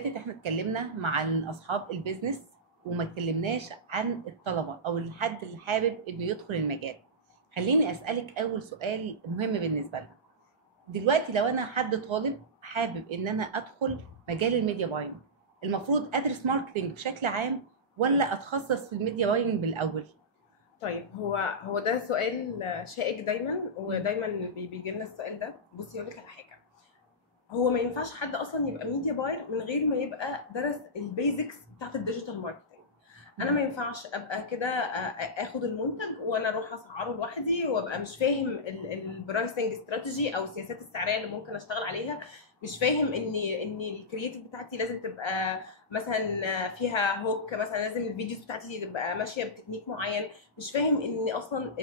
فاتت احنا اتكلمنا مع اصحاب البيزنس وما اتكلمناش عن الطلبه او الحد اللي حابب انه يدخل المجال. خليني اسالك اول سؤال مهم بالنسبه لنا. دلوقتي لو انا حد طالب حابب ان انا ادخل مجال الميديا باينج، المفروض ادرس ماركتنج بشكل عام ولا اتخصص في الميديا باينج بالاول؟ طيب هو ده سؤال شائك دايما، ودايما بيجي لنا السؤال ده. بصي اقول لك على حاجه، هو ما ينفعش حد اصلا يبقى ميديا باير من غير ما يبقى درس البيزكس بتاعت الديجيتال ماركتنج. انا ما ينفعش ابقى كده اخد المنتج وانا اروح اسعره لوحدي وابقى مش فاهم البرايسنج استراتيجي او السياسات السعريه اللي ممكن اشتغل عليها، مش فاهم ان الكرييتيف بتاعتي لازم تبقى مثلا فيها هوك، مثلا لازم الفيديوز بتاعتي تبقى ماشيه بتكنيك معين، مش فاهم ان اصلا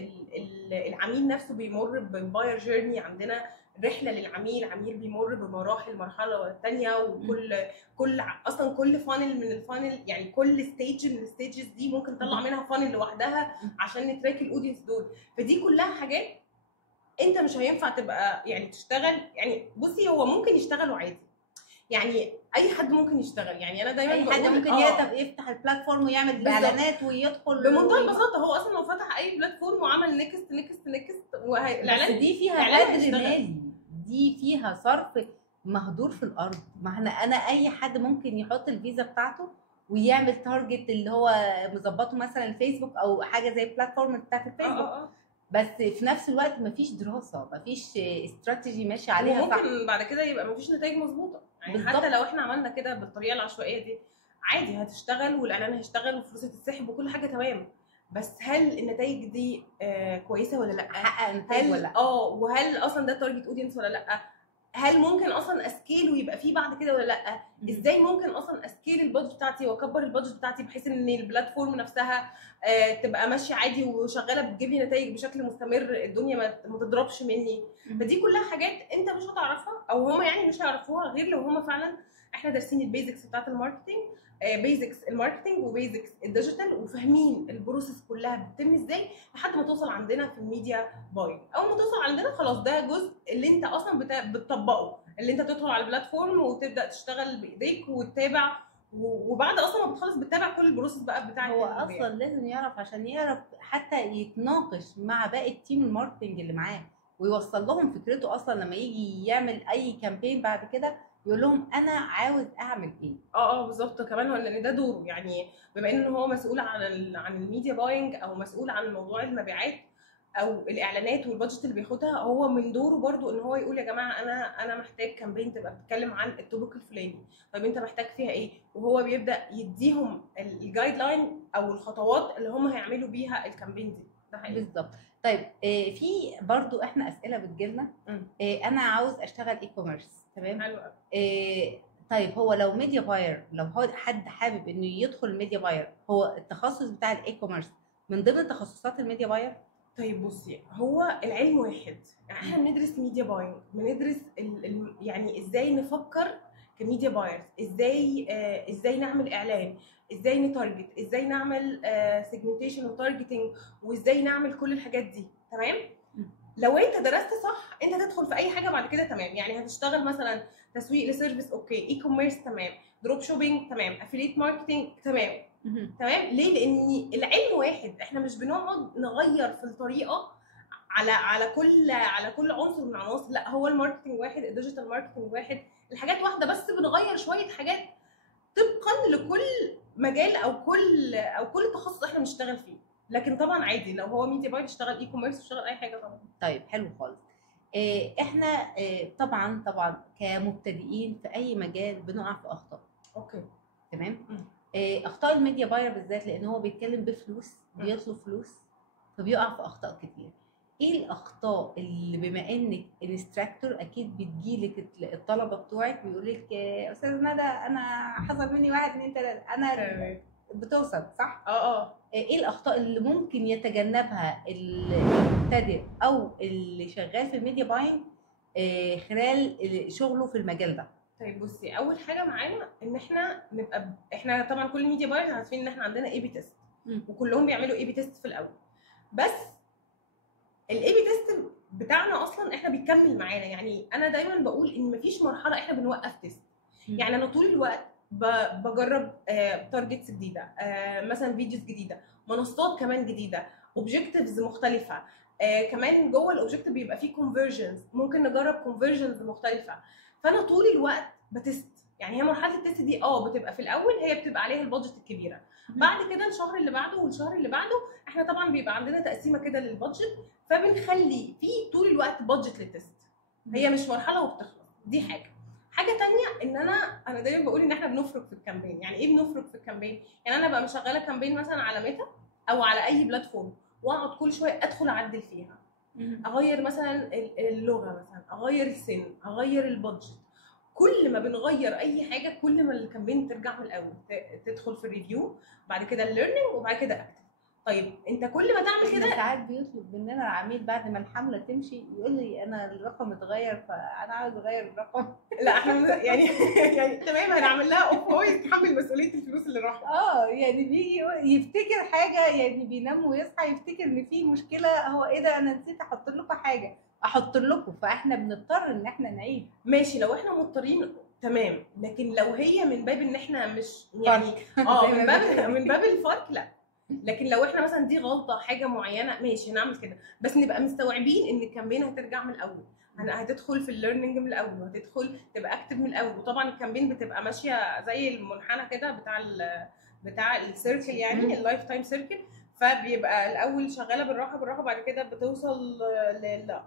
العميل نفسه بيمر بالباير جيرني. عندنا رحله للعميل، عميل بيمر بمراحل، مرحله والتانيه، كل اصلا كل فانل من الفانل، يعني كل ستيج من الستيجز دي ممكن نطلع منها فانل لوحدها عشان نتراك الاودينس دول. فدي كلها حاجات انت مش هينفع تبقى يعني تشتغل. يعني بصي هو ممكن يشتغلوا عادي، يعني اي حد ممكن يشتغل. يعني انا دايما اي حد بقول ممكن يفتح البلاتفورم ويعمل اعلانات ويدخل بمنتهى البساطه. هو اصلا لو فتح اي بلاتفورم وعمل نيكست نيكست نيكست بس دي فيها الاعلان هدر مالي، دي فيها صرف مهدور في الارض. ما انا اي حد ممكن يحط الفيزا بتاعته ويعمل تارجت اللي هو مظبطه مثلا الفيسبوك او حاجه زي البلاتفورم بتاعت الفيسبوك. بس في نفس الوقت مفيش دراسه، مفيش استراتيجي ماشي عليها صح. وممكن بعد كده يبقى مفيش نتائج مظبوطه. يعني بالزبط. حتى لو احنا عملنا كده بالطريقه العشوائيه دي عادي هتشتغل والاعلان هيشتغل وفلوس هتتسحب وكل حاجه تمام، بس هل النتائج دي كويسه ولا لا؟ حقق نتائج ولا لا؟ وهل اصلا ده تارجت اودينس ولا لا؟ هل ممكن اصلا اسكيل ويبقى فيه بعد كده ولا لا؟ ازاي ممكن اصلا اسكيل البادجت بتاعتي واكبر البادجت بتاعتي بحيث ان البلاتفورم نفسها تبقى ماشيه عادي وشغاله بتجيب لي نتائج بشكل مستمر، الدنيا ما تضربش مني. فدي كلها حاجات انت مش هتعرفها او هم يعني مش هيعرفوها غير لو هم فعلا احنا دارسين البيزكس بتاعت الماركتنج، بيزكس الماركتنج وبيزكس الديجيتال، وفاهمين البروسيس كلها بتتم ازاي لحد ما توصل عندنا في الميديا باينج. اول ما توصل عندنا خلاص ده جزء اللي انت اصلا بتطبقه، اللي انت تدخل على البلاتفورم وتبدا تشتغل بايديك وتتابع، وبعد اصلا ما بتخلص بتتابع كل البروسيس بقى بتاعت هو اصلا لازم يعرف عشان يعرف حتى يتناقش مع باقي التيم الماركتنج اللي معاه ويوصل لهم فكرته. اصلا لما يجي يعمل اي كامبين بعد كده يقول لهم انا عاوز اعمل ايه. بالظبط. كمان لان ده دوره، يعني بما ان هو مسؤول عن الميديا باينج او مسؤول عن موضوع المبيعات او الاعلانات والبادجت اللي بياخدها، هو من دوره برضو ان هو يقول يا جماعه انا محتاج كامبين تبقى بتتكلم عن التوبيك الفلاني، طيب انت محتاج فيها ايه؟ وهو بيبدا يديهم الجايد لاين او الخطوات اللي هم هيعملوا بيها الكامبين دي. ده حقيقي بالظبط. طيب في برضو احنا اسئله بتجيلنا. انا عاوز اشتغل اي كوميرس، تمام؟ حلو. طيب هو لو ميديا باير، لو هو حد حابب انه يدخل ميديا باير، هو التخصص بتاع الاي كوميرس من ضمن تخصصات الميديا باير؟ طيب بصي هو العلم واحد، احنا بندرس ميديا باينج، بندرس يعني ازاي نفكر كميديا بايرز، ازاي نعمل اعلان، ازاي نتارجت، ازاي نعمل سيجمنتيشن وتارجتنج، وازاي نعمل كل الحاجات دي. تمام؟ لو انت درست صح انت تدخل في اي حاجه بعد كده تمام. يعني هتشتغل مثلا تسويق لسيرفيس، اوكي، اي كوميرس تمام، دروب شوبينج تمام، افيليت ماركتنج تمام. تمام. ليه؟ لان العلم واحد، احنا مش بنقعد نغير في الطريقه على كل عنصر من العناصر، لا هو الماركتنج واحد، الديجيتال ماركتنج واحد، الحاجات واحده، بس بنغير شويه حاجات طبقا لكل مجال او كل تخصص احنا بنشتغل فيه. لكن طبعا عادي لو هو ميديا باير يشتغل اي كوميرس يشتغل اي حاجه طبعا. طيب حلو خالص. احنا طبعا كمبتدئين في اي مجال بنقع في اخطاء. اوكي تمام. اخطاء الميديا باير بالذات لان هو بيتكلم بفلوس، بيطلب فلوس، فبيقع في اخطاء كتير. ايه الاخطاء اللي بما انك انستراكتور اكيد بتجيلك الطلبه بتوعك بيقول لك استاذ ندى انا حصل مني 1 2 3، انا بتوصل صح؟ ايه الاخطاء اللي ممكن يتجنبها المبتدئ او اللي شغال في الميديا باينج خلال شغله في المجال ده؟ طيب بصي اول حاجه معانا ان احنا طبعا كل الميديا بايرز عارفين ان احنا عندنا اي بي تيست، وكلهم بيعملوا اي بي تيست في الاول، بس الاي بي تيست بتاعنا اصلا احنا بيكمل معانا. يعني انا دايما بقول ان مفيش مرحله احنا بنوقف تيست. يعني انا طول الوقت بجرب تارجتس جديده، مثلا فيديوز جديده، منصات كمان جديده، اوبجكتيفز مختلفه. كمان جوه الاوبجكتيف بيبقى فيه كونفرجنز، ممكن نجرب كونفرجنز مختلفه. فانا طول الوقت بتست. يعني هي مرحله التست دي بتبقى في الاول هي بتبقى عليها البادجت الكبيره. بعد كده الشهر اللي بعده والشهر اللي بعده احنا طبعا بيبقى عندنا تقسيمه كده للبادجت، فبنخلي في طول الوقت بادجت للتست. هي مش مرحله وبتخلص، دي حاجه تانية. ان انا دايما بقول ان احنا بنفرق في الكامبين. يعني ايه بنفرق في الكامبين؟ يعني انا بقى مشغله كامبين مثلا على ميتا او على اي بلاتفورم، واقعد كل شويه ادخل اعدل فيها، اغير مثلا اللغه، مثلا اغير السن، اغير البادجت. كل ما بنغير اي حاجه كل ما الكامبين ترجع من الاول، تدخل في الريفيو، بعد كده الليرنينج، وبعد كده اكتف. طيب انت كل ما تعمل كده ساعات بيطلب مننا العميل بعد ما الحمله تمشي يقول لي انا الرقم اتغير فانا عاوز اغير الرقم. لا احنا يعني يعني تمام هنعمل لها اوف، هو يتحمل مسؤوليه الفلوس اللي راحت. يعني بيجي يفتكر حاجه، يعني بينام ويصحى يفتكر ان في مشكله، هو ايه ده انا نسيت احط لكم حاجه، احط لكم، فاحنا بنضطر ان احنا نعيد. ماشي لو احنا مضطرين تمام، لكن لو هي من باب ان احنا مش يعني من باب الفرق لا. لكن لو احنا مثلا دي غلطه حاجه معينه ماشي هنعمل كده، بس نبقى مستوعبين ان الكامبين هترجع من الاول، هتدخل في الليرنينج من الاول، وهتدخل تبقى اكتف من الاول. وطبعا الكامبين بتبقى ماشيه زي المنحنى كده بتاع السيركل، يعني اللايف تايم سيركل. فبيبقى الاول شغاله بالراحه بالراحه، بعد كده بتوصل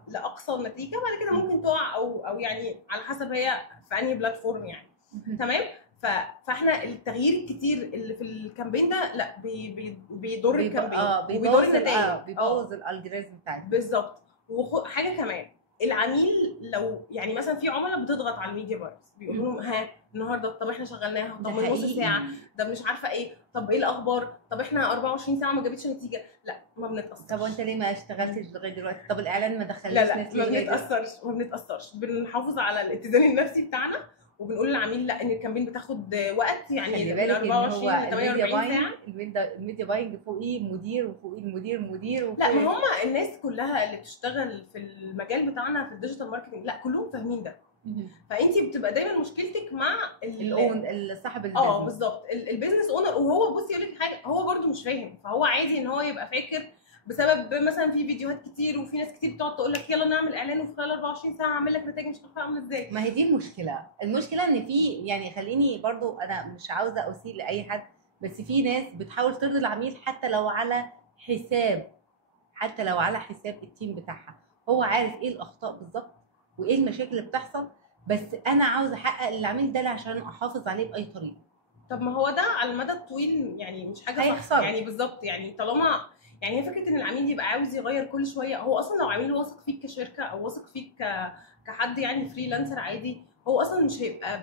لاقصى النتيجه، بعد كده ممكن تقع او يعني على حسب هي في انهي بلاتفورم يعني. تمام. فاحنا التغيير الكتير اللي في الكامبين ده لا بيضر الكامبين وبيضر النتائج، بيبوظ الالجوريزم بتاعتنا. بالظبط. وحاجه كمان، العميل لو يعني مثلا في عملاء بتضغط على الميديا بايرز، بيقولوا لهم ها النهارده طب احنا شغلناها، طب من نص ساعه، ده مش عارفه ايه، طب ايه الاخبار، طب احنا 24 ساعه ما جابتش نتيجه. لا ما بنتاثرش. طب وانت ليه ما اشتغلتش لغايه دلوقتي؟ طب الاعلان ما دخلناش لا ما بنتاثرش. بنحافظ على الاتزان النفسي بتاعنا، وبنقول للعميل لا ان الكامبين بتاخد وقت، يعني من 24 ل 48 ساعه. الميديا باينج فوقيه مدير، وفوقيه المدير مدير، لا ما هم الناس كلها اللي بتشتغل في المجال بتاعنا في الديجيتال ماركتنج لا كلهم فاهمين ده. فانت بتبقى دايما مشكلتك مع صاحب البيزنس. بالظبط البيزنس اونر. وهو بصي اقول لك حاجه، هو برده مش فاهم، فهو عادي ان هو يبقى فاكر بسبب مثلا في فيديوهات كتير وفي ناس كتير بتقعد تقول لك يلا نعمل اعلان وفي خلال 24 ساعه هعمل لك نتائج مش عارفه اعمل ازاي. ما هي دي المشكله ان في، يعني خليني برضو انا مش عاوزه اسيء لاي حد، بس في ناس بتحاول ترضي العميل حتى لو على حساب التيم بتاعها. هو عارف ايه الاخطاء بالظبط وايه المشاكل اللي بتحصل، بس انا عاوزه احقق للعميل ده عشان احافظ عليه باي طريقه. طب ما هو ده على المدى الطويل يعني مش حاجه صح يعني. بالظبط. يعني طالما يعني هي فكره ان العميل يبقى عاوز يغير كل شويه، هو اصلا لو عميل واثق فيك كشركه او واثق فيك كحد يعني فريلانسر عادي، هو اصلا مش هيبقى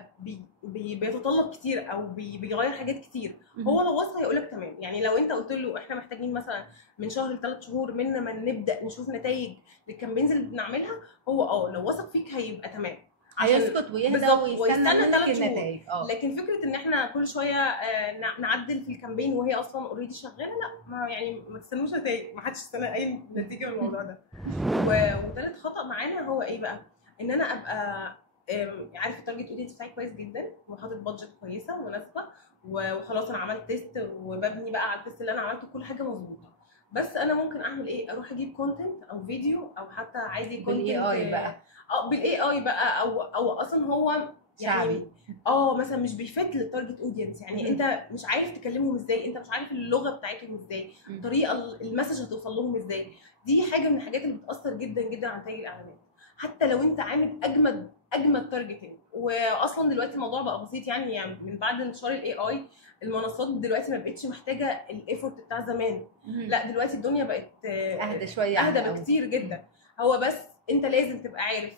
بيتطلب كتير او بيغير حاجات كتير. هو لو واثق هيقول لك تمام. يعني لو انت قلت له احنا محتاجين مثلا من شهر ل3 شهور من ما نبدا نشوف نتائج للكامبينز اللي بنعملها، هو لو واثق فيك هيبقى تمام، هيسكت ويهدى ويستنى 3 شهور. لكن فكره ان احنا كل شويه نعدل في الكامبين وهي اصلا اوريدي شغاله، لا ما يعني ما تستنوش نتائج، ما حدش استنى اي نتيجه من الموضوع ده. وثالث خطا معانا هو ايه بقى؟ ان انا ابقى عارف التارجت اودينس بتاعي كويس جدا وحاطط بادجت كويسه ومناسبه وخلاص انا عملت تيست وببني بقى على التيست اللي انا عملته كل حاجه مظبوطه. بس انا ممكن اعمل ايه؟ اروح اجيب كونتنت او فيديو او حتى عادي كونتنت بالاي اي بقى بالاي اي بقى او اصلا هو يعني مثلا مش بيفت للتارجت اودينس. يعني انت مش عارف تكلمهم ازاي، انت مش عارف اللغه بتاعتهم ازاي، الطريقه المسج هتوصل لهم ازاي. دي حاجه من الحاجات اللي بتاثر جدا جدا على نتائج الاعلانات. حتى لو انت عامل اجمد تارجتنج، واصلا دلوقتي الموضوع بقى بسيط يعني من بعد انتشار الاي اي المنصات دلوقتي ما بقتش محتاجه الايفورت بتاع زمان. لا دلوقتي الدنيا بقت اهدى شويه، اهدى بكتير جدا. هو بس انت لازم تبقى عارف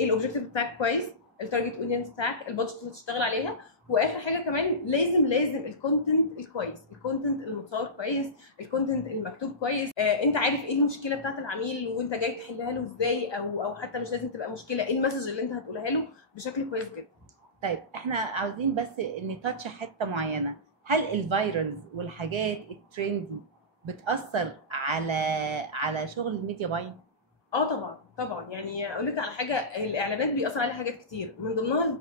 ايه الاوبجيكتيف بتاعك كويس، التارجت اودينس بتاعك، البادجت اللي هتشتغل عليها، واخر حاجه كمان لازم الكونتنت الكويس، الكونتنت المتصور كويس، الكونتنت المكتوب كويس. انت عارف ايه المشكله بتاعت العميل وانت جاي تحلها له ازاي، او حتى مش لازم تبقى مشكله، ايه المسج اللي انت هتقولها له بشكل كويس جدا. طيب احنا عاوزين بس نتاتش حته معينه. هل الفايرالز والحاجات الترندي بتاثر على شغل الميديا باينج؟ طبعا يعني اقول لك على حاجه، الاعلانات بيأثر عليها حاجات كتير، من ضمنها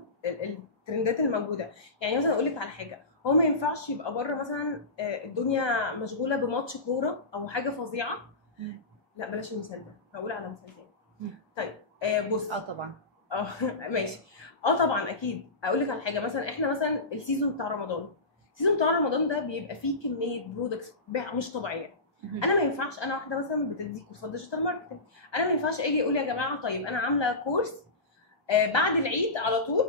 الترندات الموجوده. يعني مثلا اقول لك على حاجه، هو ما ينفعش يبقى بره مثلا الدنيا مشغوله بماتش كوره او حاجه فظيعه. لا بلاش المثال ده، هقول على مثال تاني. طيب بص طبعا ماشي. طبعا اكيد. اقول لك على حاجه، مثلا احنا مثلا السيزون بتاع رمضان، السيزون بتاع رمضان ده بيبقى فيه كميه برودكتس بيع مش طبيعيه. انا ما ينفعش، انا واحده مثلا بتدي كورسات ديجيتال ماركتنج، انا ما ينفعش اجي اقول يا جماعه طيب انا عامله كورس بعد العيد على طول،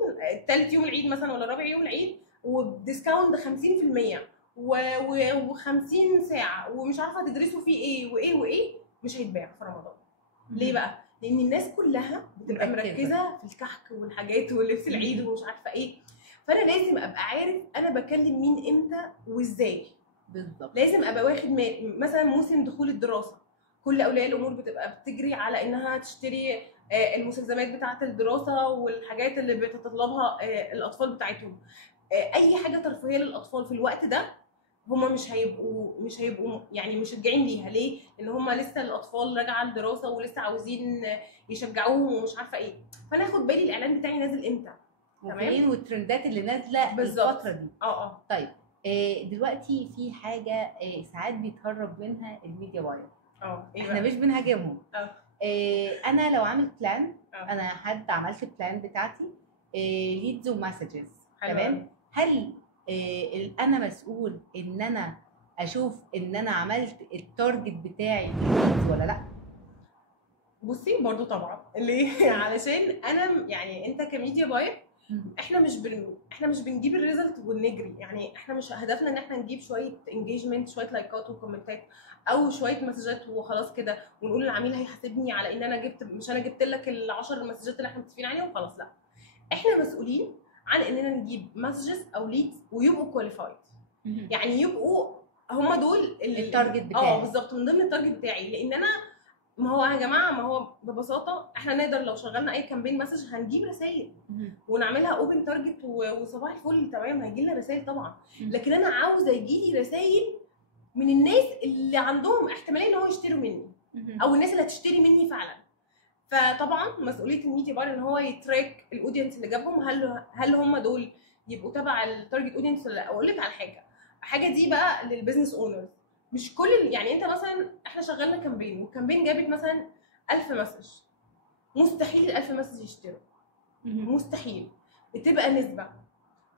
ثالث يوم العيد مثلا ولا رابع يوم العيد، وبديسكاونت 50% و50 ساعه ومش عارفه تدرسوا فيه ايه وايه وايه، مش هيتباع في رمضان. ليه بقى؟ لان الناس كلها بتبقى مركزه في الكحك والحاجات ولبس العيد ومش عارفه ايه، فانا لازم ابقى عارف انا بكلم مين امتى وازاي. بالظبط. لازم ابقى واخد مثلا موسم دخول الدراسه، كل اولياء الامور بتبقى بتجري على انها تشتري المستلزمات بتاعه الدراسه والحاجات اللي بتتطلبها الاطفال بتاعتهم. اي حاجه ترفيهيه للاطفال في الوقت ده هما مش هيبقوا يعني مشجعين ليها. ليه؟ لان هما لسه الاطفال راجعه الدراسه ولسه عاوزين يشجعوهم ومش عارفه ايه، فانا اخد بالي الاعلان بتاعي نازل امتى، تمام، والترندات اللي نازله الفتره دي. طيب دلوقتي في حاجه ساعات بيتهرب منها الميديا باير. احنا مش بنهاجمهم. انا لو عامل بلان، انا حد عملت البلان بتاعتي ليدز ومسجز، تمام، هل انا مسؤول ان انا اشوف ان انا عملت التارجت بتاعي ولا لا؟ بصي برضو طبعا ليه؟ علشان انا يعني انت كميديا باير احنا مش بنجيب الريزلت ونجري، يعني احنا مش هدفنا ان احنا نجيب شويه انجيجمنت، شويه لايكات وكومنتات او شويه مسجات وخلاص كده ونقول العميل هيحاسبني على ان انا جبت، مش انا جبت لك ال10 مسجات اللي احنا متفقين عليهم وخلاص. لا، احنا مسؤولين عن اننا نجيب مسجز او ليدز ويبقوا كواليفايد، يعني يبقوا هم دول التارجت بتاعي. بالظبط، من ضمن التارجت بتاعي. لان انا ما هو يا جماعه، ما هو ببساطه احنا نقدر لو شغلنا اي كامبين مسج هنجيب رسائل ونعملها اوبن تارجت وصباح الفل تمام، هيجي لنا رسائل طبعا. لكن انا عاوزه يجي لي رسائل من الناس اللي عندهم احتماليه ان هو يشتروا مني او الناس اللي هتشتري مني فعلا. فطبعا مسؤوليه الميديا باير ان هو يتراك الاودينس اللي جابهم، هل هم دول يبقوا تبع التارجت اودينس ولا لا. اقول لك على حاجه دي بقى للبيزنس اونرز، مش كل يعني انت مثلا احنا شغلنا كامبين والكامبين جابت مثلا 1000 مسج، مستحيل ال1000 مسج يشتروا، مستحيل، بتبقى نسبه،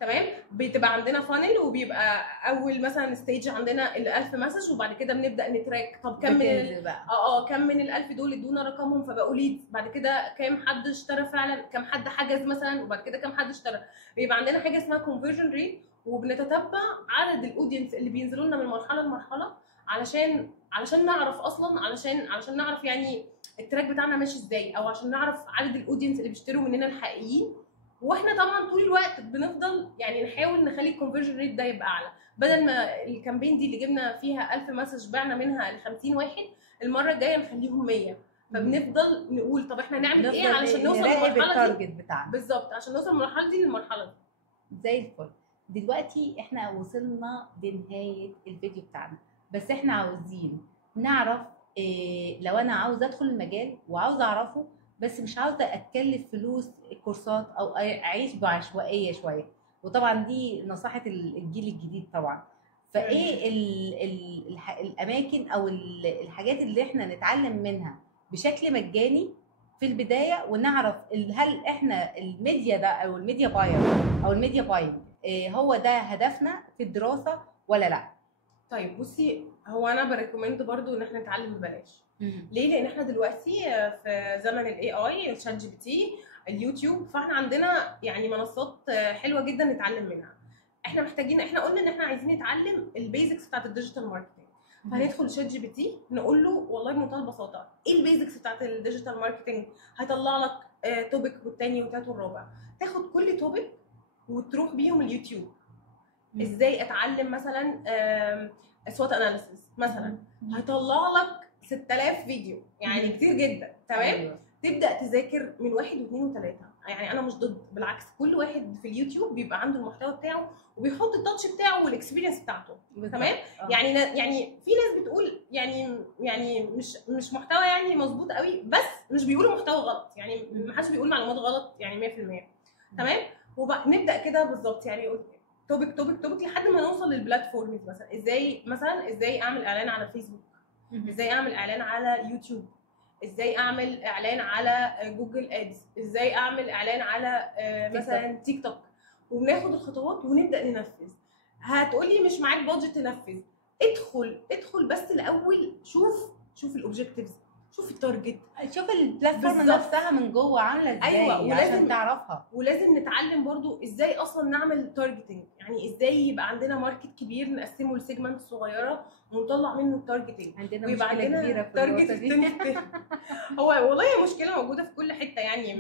تمام. بتبقى عندنا فانل وبيبقى اول مثلا ستيج عندنا ال1000 مسج وبعد كده بنبدا نتراك طب كم من كم من ال1000 دول ادونا رقمهم فبقوا ليدز، بعد كده كام حد اشترى فعلا، كم حد حجز مثلا، وبعد كده كم حد اشترى. بيبقى عندنا حاجه اسمها كونفرجن ريت، وبنتتبع عدد الاودينس اللي بينزلوا لنا من مرحله لمرحله علشان نعرف اصلا، علشان نعرف يعني التراك بتاعنا ماشي ازاي، او عشان نعرف عدد الاودينس اللي بيشتروا مننا الحقيقيين. واحنا طبعا طول الوقت بنفضل يعني نحاول نخلي الكونفرجن ريت ده يبقى اعلى، بدل ما الكامبين دي اللي جبنا فيها 1000 مسج بعنا منها ل 50 واحد، المره الجايه نخليهم 100. فبنفضل نقول طب احنا نعمل ايه علشان نوصل للمرحله دي بتاعنا بالظبط، عشان نوصل من المرحله دي للمرحله دي. زي الفل. دلوقتي احنا وصلنا لنهايه الفيديو بتاعنا، بس احنا عاوزين نعرف لو انا عاوزه ادخل المجال وعاوزه اعرفه، بس مش عاوزه اتكلف فلوس كورسات او اعيش بعشوائيه شويه، وطبعا دي نصيحه الجيل الجديد طبعا. فايه الاماكن او الحاجات اللي احنا نتعلم منها بشكل مجاني في البدايه، ونعرف هل احنا الميديا ده او الميديا باير او الميديا باينج هو ده هدفنا في الدراسه ولا لا؟ طيب بصي، هو انا بريكومند برضو ان احنا نتعلم ببلاش. ليه؟ لان احنا دلوقتي في زمن الاي اي، شات جي بي تي، اليوتيوب، فاحنا عندنا يعني منصات حلوه جدا نتعلم منها. احنا محتاجين، احنا قلنا ان احنا عايزين نتعلم البيزكس بتاعت الديجيتال ماركتنج، فهندخل شات جي بي تي نقول له والله بمنتهى البساطه ايه البيزكس بتاعت الديجيتال ماركتنج، هيطلع لك توبيك والتاني والتالت والرابع، تاخد كل توبيك وتروح بيهم اليوتيوب. ازاي اتعلم مثلا سوات اناليسيس مثلا، هيطلع لك 6000 فيديو، يعني كتير جدا، تمام. أيوة. تبدا تذاكر من 1 و2 و3. يعني انا مش ضد، بالعكس، كل واحد في اليوتيوب بيبقى عنده المحتوى بتاعه وبيحط التاتش بتاعه والاكسبيرينس بتاعته، تمام. يعني في ناس بتقول يعني مش محتوى يعني مظبوط قوي، بس مش بيقولوا محتوى غلط، يعني ما حدش بيقول معلومات غلط يعني 100%، تمام. ونبدا كده بالظبط يعني توبك توبك توبك لحد ما نوصل للبلاتفورمز. مثلا ازاي اعمل اعلان على فيسبوك، ازاي اعمل اعلان على يوتيوب، ازاي اعمل اعلان على جوجل ادز، ازاي اعمل اعلان على مثلا تيك توك. وبناخد الخطوات ونبدا ننفذ. هتقولي مش معاك بادجت تنفذ، ادخل بس الاول شوف الاوبجكتيفز، شوف التارجت، شوف البلاتفورم بالظبط. نفسها من جوه عامله ازاي. أيوة، عشان تعرفها. ولازم نتعلم برضو ازاي اصلا نعمل تارجتنج، يعني ازاي يبقى عندنا ماركت كبير نقسمه لسيجمنت صغيره ونطلع منه التارجتنج. عندنا ويبقى مشكله عندنا كبيره في تارجت النقطه دي. هو والله هي مشكله موجوده في كل حته يعني،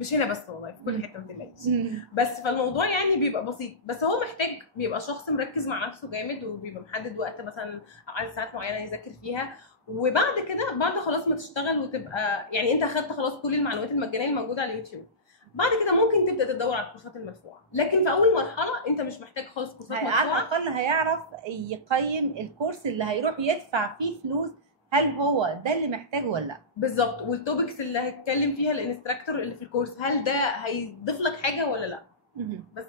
مش هنا بس، والله في كل حته ما تقلقيش. بس فالموضوع يعني بيبقى بسيط، بس هو محتاج بيبقى شخص مركز مع نفسه جامد، وبيبقى محدد وقت مثلا عدد ساعات معينه يذاكر فيها. وبعد كده بعد خلاص ما تشتغل وتبقى يعني انت اخدت خلاص كل المعلومات المجانيه الموجوده على اليوتيوب، بعد كده ممكن تبدا تدور على الكورسات المدفوعه. لكن في اول مرحله انت مش محتاج خالص كورسات على مدفوعه. الاقل هيعرف يقيم الكورس اللي هيروح يدفع فيه فلوس، هل هو ده اللي محتاجه ولا لا. بالظبط. والتوبكس اللي هيتكلم فيها الانستراكتور اللي في الكورس، هل ده هيضيف لك حاجه ولا لا. بس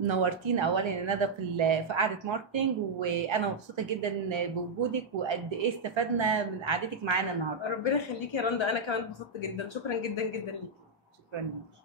نورتينا اولا يا ندى في قعده ماركتنج، وانا مبسوطه جدا بوجودك وقد ايه استفدنا من قعدتك معانا النهارده. ربنا يخليكي يا رندا، انا كمان اتبسطت جدا. شكرا جدا جدا ليكي. شكرا ليكي.